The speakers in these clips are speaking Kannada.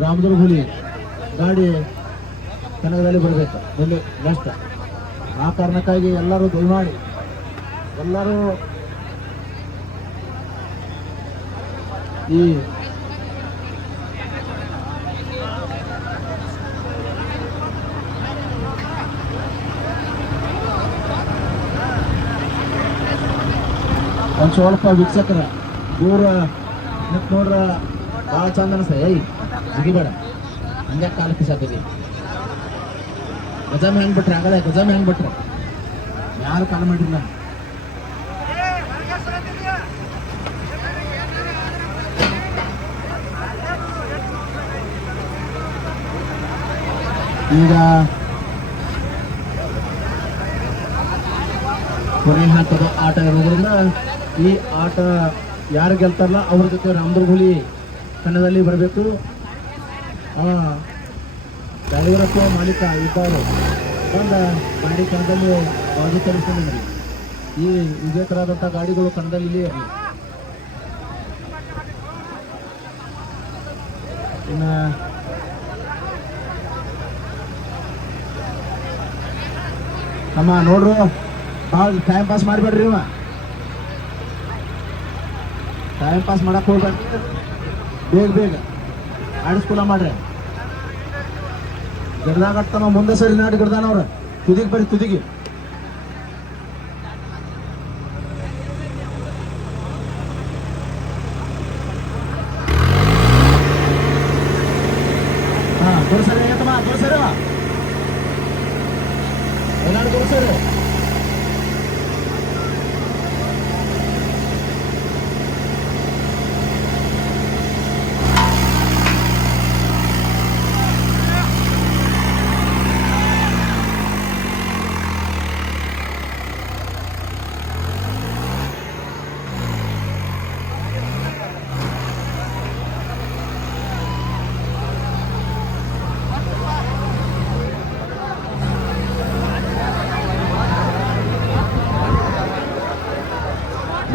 ರಾಮದುರ್ಗ ಹುಲಿ ಗಾಡಿ ಕನಕದಲ್ಲಿ ಬರಬೇಕು ಮುಂದೆ ನೆಕ್ಸ್ಟ್. ಆ ಕಾರಣಕ್ಕಾಗಿ ಎಲ್ಲರೂ ದಯಮಾಡಿ ಎಲ್ಲರೂ ಈ ಒಂದು ಸ್ವಲ್ಪ ವೀಕ್ಷಕರ ದೂರ ನಿಂತು ನೋಡ್ರ ಭಾಳ ಚಂದ ಅನಿಸ್ತ. ಜಿಗಿಬೇಡ ಹಂಗೆ ಕಾಲು ಕಿಸಾತದೆ. ಗಜಾಮ್ ಹೆಂಗ್ ಬಿಟ್ರೆ ಆಗಲ್ಲ, ಗಜಾಮ್ ಹೆಂಗ್ ಬಿಟ್ರೆ ಯಾರು ಕಾಲು ಮಾಡಿಲ್ಲ. ಈಗ ಕೊನೆ ಹಂತದ ಆಟ ಇರೋದ್ರಿಂದ ಈ ಆಟ ಯಾರು ಗೆಲ್ತಾರಲ್ಲ ಅವ್ರ ಜೊತೆ ರಾಮದುರ್ಗ ಹುಲಿ ಕನ್ನಡದಲ್ಲಿ ಬರಬೇಕು. ಡ್ರೈವರಪ್ಪ ಮಾಲೀಕ ಇದ್ದಾರೆ ಬಂದ ಗಾಡಿ ಕನ್ನಡದಲ್ಲಿ ಬಾಜು ತರಿಸ್ಕೊಂಡಿದ್ರಿ. ಈ ವಿಜೇತರಾದಂಥ ಗಾಡಿಗಳು ಕನ್ನಡದಲ್ಲಿ ಇಲ್ಲೇ ಇರಲಿ. ಇನ್ನು ಅಮ್ಮ ನೋಡ್ರು ಭಾಳ ಟೈಮ್ ಪಾಸ್ ಮಾಡಿಬೇಡ್ರಿ. ಟೈಮ್ ಪಾಸ್ ಮಾಡಕ್ಕೆ ಹೋಗ್ಬೇಡ್ರಿ, ಬೇಗ ಬೇಗ ಆಡಿಸ್ಕೊಳ ಮಾಡ್ರಿ. ಗಿಡದಾಗತ್ತಮ್ಮ ಮುಂದೆ ಸರಿ ನಾಡಿ ಗಿಡದಾನವ್ರ ತುದಿಗೆ ಬರ್ರಿ, ತುದಿಗೆ. ಹಾ ತೋರ್ಸರಿ ಏತಮ್ಮ, ತೋರ್ಸರಿ ಏನಾದ್ರು ತೋರ್ಸರಿ.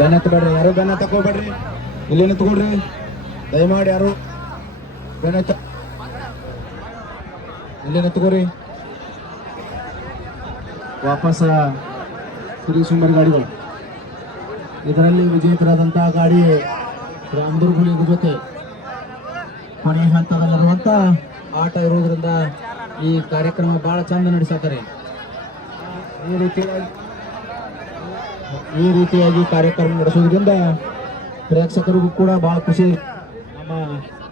ಬೆನ್ನ ಎತ್ತಬೇಡ್ರಿ, ಯಾರು ಬೆನ್ನ ತಗೋಬೇಡ್ರಿ. ಇಲ್ಲಿ ನಿಂತ್ಕೊಳ್ರಿ ದಯಮಾಡಿ. ಯಾರು ಬೆನ್ನ ಇಲ್ಲಿ ನಿಂತ್ಕೋರಿ. ವಾಪಸ್ ಸುರಿ ಸುಂದರ ಗಾಡಿಗಳು. ಇದರಲ್ಲಿ ವಿಜೇತರಾದಂತಹ ಗಾಡಿ ರಾಮದುರ್ಗ ಹುಲಿ ಜೊತೆ ಕೊನೆ ಹಂತದಲ್ಲಿರುವಂತ ಆಟ ಇರೋದ್ರಿಂದ ಈ ಕಾರ್ಯಕ್ರಮ ಬಹಳ ಚಂದ ನಡೆಸತಾರೆ. ಈ ರೀತಿಯಾಗಿ ಕಾರ್ಯಕ್ರಮ ನಡೆಸೋದ್ರಿಂದ ಪ್ರೇಕ್ಷಕರಿಗೂ ಕೂಡ ಬಹಳ ಖುಷಿ. ನಮ್ಮ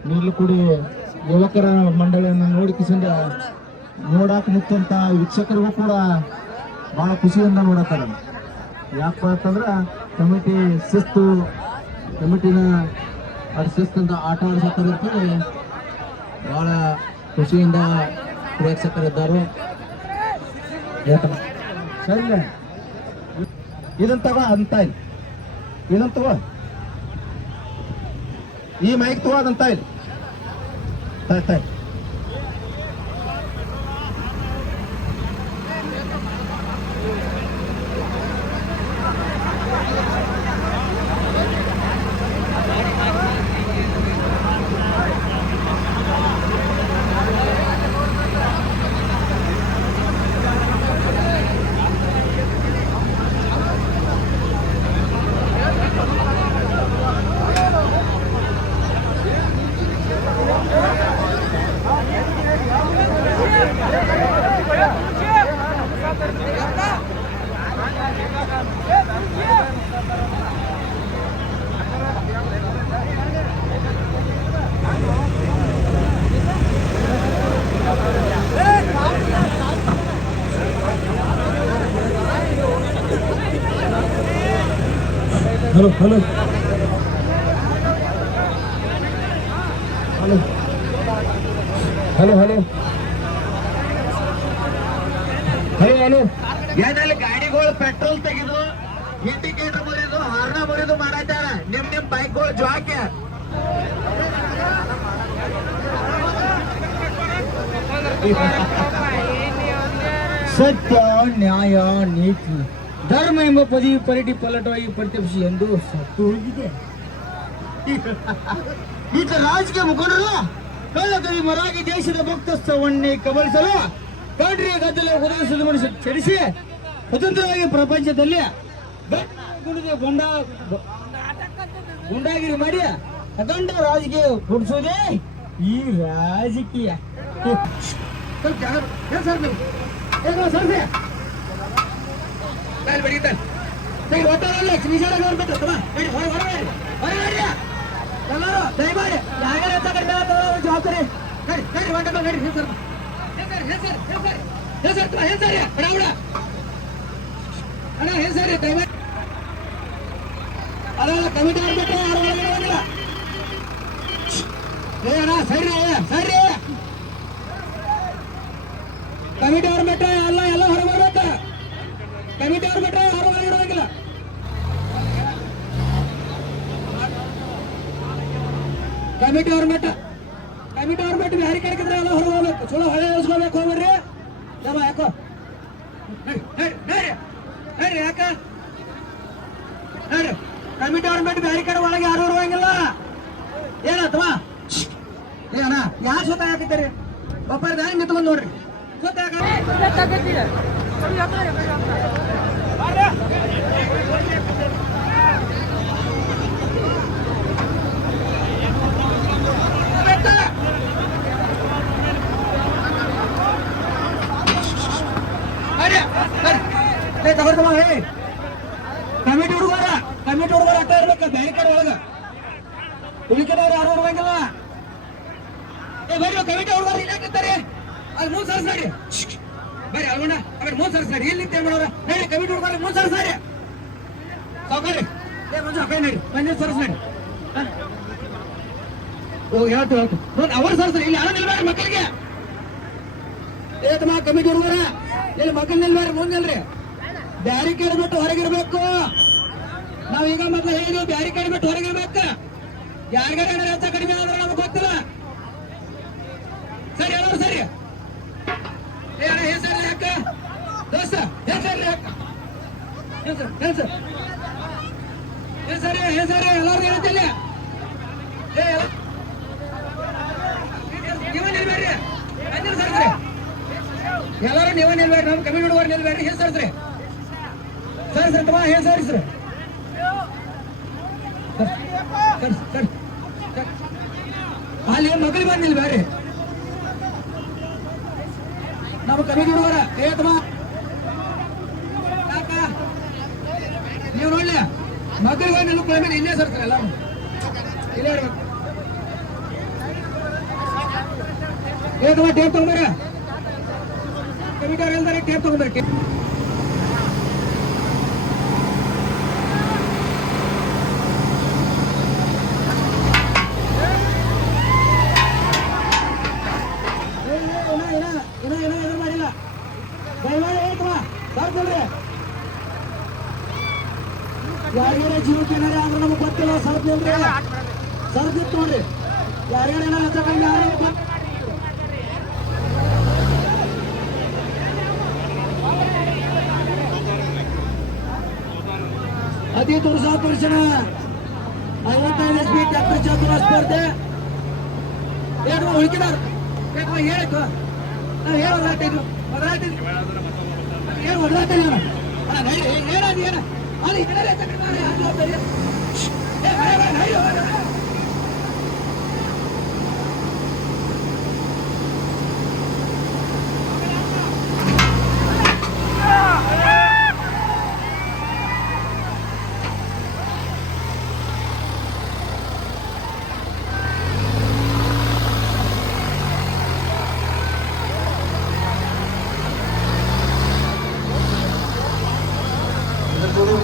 ನೀಲಕುಡಿ ಯುವಕರ ಮಂಡಳಿಯನ್ನು ನೋಡಿ ಕಿಸಿಂದ ನೋಡಾಕ ನಿಂತ ವೀಕ್ಷಕರಿಗೂ ಕೂಡ ಬಹಳ ಖುಷಿಯಿಂದ ನೋಡತ್ತಾರೆ. ಯಾಕಪ್ಪ ಅಂತಂದ್ರೆ ಕಮಿಟಿ ಶಿಸ್ತು, ಕಮಿಟಿನ ಶಿಸ್ತಿಂದ ಆಟ ಆಡಿಸೋದಕ್ಕೆ ಬಹಳ ಖುಷಿಯಿಂದ ಪ್ರೇಕ್ಷಕರಿದ್ದಾರೆ. ಸರಿ ಇದನ್ ತಗೋ ಅಂತ ಇಲ್ಲ, ಇದನ್ ತಗೋ, ಈ ಮೈಕ್ ತಗೋ ಅದಂತ ಇಲ್ಲ. Hello hello hello hello hello hello hello ಏನಲ್ಲಿ ಗಾಡಿಗಳು ಪೆಟ್ರೋಲ್ ತೆಗೆದು ಇಂಡಿಕೇಟರ್ ಬರೆದು ಹಾರ್ನ ಬರೆದು ಮಾಡಾತಾರ. ನಿಮ್ ಬೈಕ್ಗಳು ಜ್ವಾಕ್ಯ ಸತ್ಯ ನ್ಯಾಯ ನೀತಿ ಧರ್ಮ ಎಂಬ ಪರಿಟಿ ಪಲಟವಾಗಿ ಪ್ರತಿಪಕ್ಷಿ ಎಂದು ಸತ್ತು ಹೋಗಿದೆ. ಈಗ ರಾಜಕೀಯ ಮುಖಂಡರಲ್ಲ ಕಳ್ಳಕವಿ ಮರಾಗಿ ದೇಶದ ಭಕ್ತಸ್ಥವನ್ನೇ ಕಬಳಿಸಲು ಕಾಂಡ್ರಿಯ ಗದ್ದಲ ಒದಗಿಸಿದ ಮನುಷ್ಯ ಚಡಿಸಿ ಸ್ವತಂತ್ರವಾಗಿ ಪ್ರಪಂಚದಲ್ಲಿ ಗುಂಡಾಗಿರಿ ಮಾಡಿ ಅಖಂಡ ರಾಜಕೀಯ ಕೊಡಿಸೋದೇ ಈ ರಾಜಕೀಯ. ದಯಮಾಡಿ ಜವಾಬ್ದಾರಿ ಕಮಿಟಿ ಸರಿ ಸರಿ ಕಮಿಟಿ ಅವ್ರ ಬಿಟ್ರೆ ಎಲ್ಲ ಹೊರಗೆ ಬರ್ಬೇಕ. ಕಮಿಟಿ ಅವ್ರ ಬಿಟ್ರೆ ಯಾರು ಹೊರಗೆ ಇಡೋದಿಲ್ಲ. ಕಮಿಟಿ ಅವ್ರ ಬಿಟ್ಟು ಬ್ಯಾರಿ ಕಡೆಕಿದ್ರೆ ಎಲ್ಲ ಹೊರಗೆ ಹೋಗ್ಬೇಕು. ಚಲೋ ಹೊಳೆ ಇಳಿಸ್ಕೋಬೇಕು. ಹೋಗ್ಬರ್ರಿ ಜಮ ಯಾಕೋ ಹೇಳ್ರಿ ಯಾಕ ಹೇಳ್ರಿ. ಕಮಿಟಿ ಅವ್ರ ಬಿಟ್ಟು ಬ್ಯಾರಿ ಕಡೆ ಒಳಗೆ ಯಾರು ಹೊರಗಂಗಿಲ್ಲ. ಏನತ್ತವಾ ಏನ ಯಾರು ಸ್ವತ ಹಾಕಿದ್ದೀರಿ? ಒಬ್ಬರ ದಾರಿ ನಿಂತ್ಕೊಂಡು ನೋಡ್ರಿ. ಸ್ವತ ತಗೊಳ್ತಮ್ಮ. ಕಮಿಟಿ ಹುಡುಗರ ಅಟ್ಟ ಇರ್ಬೇಕ ಬ್ಯಾರಿ ಕಡೆ ಒಳಗ. ಉಳಿಕೆದವ್ರು ಯಾರು ಹೊರಗಂಗಿಲ್ಲ. ಬರ್ರಿ ಕಮಿಟಿ ಹುಡುಗರು ಇಲ್ಲಿ ಹಾಕಿರ್ತಾರೆ. ಅಲ್ಲಿ 3 ಸಾವಿರ ಸಾರಿ ಬರ್ರಿ ಅಲ್ವಣ್ಣ. ಆಮೇಲೆ 3 ಸಾವಿರ ಸಾರಿ ಇಲ್ಲಿ ನಿಂತೇವೆ ಮಾಡೋರ. ಹೇಳಿ ಕಮಿಟಿ ಹುಡುಗರು 3 ಸಾವಿರ ಸಾರಿ ಸಾವ್ರಿ ಮಂಜು ಕೈ ನಡಿ 15 ಸಾವಿರ ಸಾರಿ ಹೇಳ್ತು ಅವ್ರ ಸರ್ ಇಲ್ಲಿ ಯಾರು ನಿಲ್ಬೇಡ್ರಿ ಮಕ್ಕಳಿಗೆ. ಏತಮ್ಮ ಕಮಿಟಿ ಹುಡುಗರ ಇಲ್ಲಿ ಮಕ್ಕಳು ನಿಲ್ಬೇಡ್ರಿ. ಮುಂದಿಲ್ರಿ ಬ್ಯಾರಿಕೇಡ್ ಬಿಟ್ಟು ಹೊರಗಿರ್ಬೇಕು. ನಾವೀಗ ಮೊದಲು ಹೇಳಿದ್ವಿ ಬ್ಯಾರಿಕೇಡ್ ಬಿಟ್ಟು ಹೊರಗಿರ್ಬೇಕು. ಯಾರಿಗಾರ ಹೆಚ್ಚ ಕಡಿಮೆ ಆದ್ರೆ ನಮ್ಗೆ ಗೊತ್ತಿಲ್ಲ. ಸರಿ ಎಲ್ಲರೂ ಸರಿ ಹೆಸರು ಯಾಕ ದೋಸ್ತ ಹೆಸರು ಯಾಕ ಹೆಸರು ಎಲ್ಲರೂ ಹೇಳ್ತಿಲ್ಲ. ನೀವ ನಿಲ್ಬೇಡ್ರಿ ಸರ್ಸ್ರಿ. ಎಲ್ಲರೂ ನೀವ ನಿಲ್ಬೇಡ್ರಿ. ನಮ್ ಕಮ್ಮಿ ಹುಡುಗರು ನಿಲ್ಬೇಡ್ರಿ. ಹೆಸರ್ಸ್ರಿ ತಮ್ಮ ಹೆಸರಿಸ್ರಿ. ಅಲ್ಲಿ ಮಗಳಿಗೆ ಬಂದು ನಿಲ್ಬೇಡ್ರಿ. ನಮ್ಮ ಕಮಿಟಿ ಹುಡುಗರ ಏತಮ್ಮ ಯಾಕ ನೀವು ನೋಡ್ಲಿ ಮಗಳಿಗೆ ನಿಲ್ಕೊಳ್ಳ ಮೇಲೆ ಇಲ್ಲೇ ಸರ್ತಾರೆ. ಎಲ್ಲ ಇಲ್ಲೇ ಇರ್ಬೇಕು. ಏತಮ್ಮ ಟೇಪ್ ತಗೊಂಬರ. ಕಮಿಟಿ ಅವ್ರು ಹೇಳ್ತಾರೆ ಟೇಪ್ ತಗೊಂಡ್ಬರ್ರಿ. ಯಾರಿಗಾರ ಜೀವಕ್ಕೆ ಏನಾರ ಆದ್ರೆ ನಮಗೆ ಗೊತ್ತಿಲ್ಲ. ಸರ್ದಿಲ್ರಿ ಸರ್ದಿತ್ತು ನೋಡ್ರಿ. ಯಾರಿಗಾರ ಏನಾರ ಹಚ್ಚಕಂಡು ಅತಿ ತುರ್ಸಾ ಪುರುಷನ 55 SP ಟ್ರ್ಯಾಕ್ಟರ್ ಚಾತುರ ಸ್ಪರ್ಧೆ ಏನು ಉಳಿಕಿದಾರ ಹೇಳಿತ್ತು. ನಾವು ಹೇಳೋದಾಗ್ತಿದ್ವಿ ಮೊದಲಾಗ್ತಿದ್ವಿ ಏನು ಮೊದಲಾಗ್ತಿಲ್ಲ. ಏನಾದ ಏನ ಅಲ್ಲಿ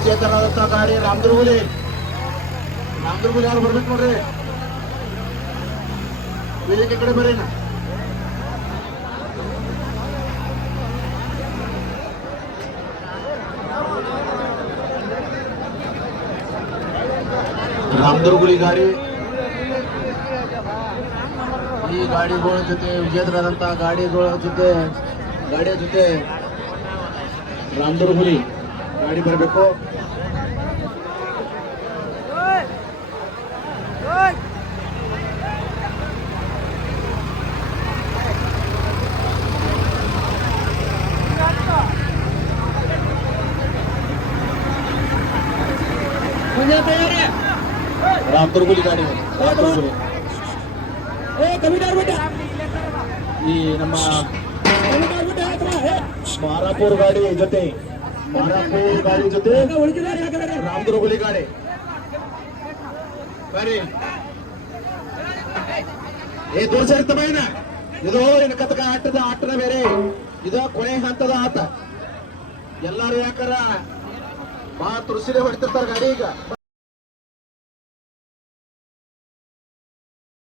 ವಿಜೇತರಾದಂತ ಗಾಡಿ ರಾಮದುರ್ಗುಲಿ ಯಾರು ಬರ್ಬೇಕು ನೋಡ್ರಿ. ವೇದಿಕೆ ಕಡೆ ಬರ್ರಿ. ರಾಮದುರ್ಗುಲಿ ಗಾಡಿ ಈ ಗಾಡಿಗಳ ಜೊತೆ ವಿಜೇತರಾದಂತ ಗಾಡಿಯ ಜೊತೆ ರಾಮದುರ್ಗುಲಿ ಗಾಡಿ ಬರಬೇಕು. ಬೇರೆ ರಾಮದುರ್ಗುಲಿ ಗಾಡಿ ಏ ಕಮಿಟಿ ಆಗ್ಬಿಟ್ಟೆ ಈ ನಮ್ಮ ಕಮಿಟಿ ಆಗ್ಬಿಟ್ಟೆ ಮಾರಾಪುರ್ ಗಾಡಿ ಜೊತೆ ಉಳಿಕಿದಾರೆ ಯಾಕಂದ್ರೆ ರಾಮದುರ್ಗುಲಿ ಗಾಡಿ ಬರ್ರಿ ತೋರ್ಸಿರ್ತಮ್ಮ ಇದು ಇನ್ನು ಕತಕ ಆಟದ ಬೇರೆ ಇದು ಕೊನೆ ಹಂತದ ಆಟ ಎಲ್ಲಾರು ಯಾಕಾರ ಬಹಳ ತುರ್ಸಿಲೆ ಹೊಡಿತಿರ್ತಾರ ಗಾಡಿ ಈಗ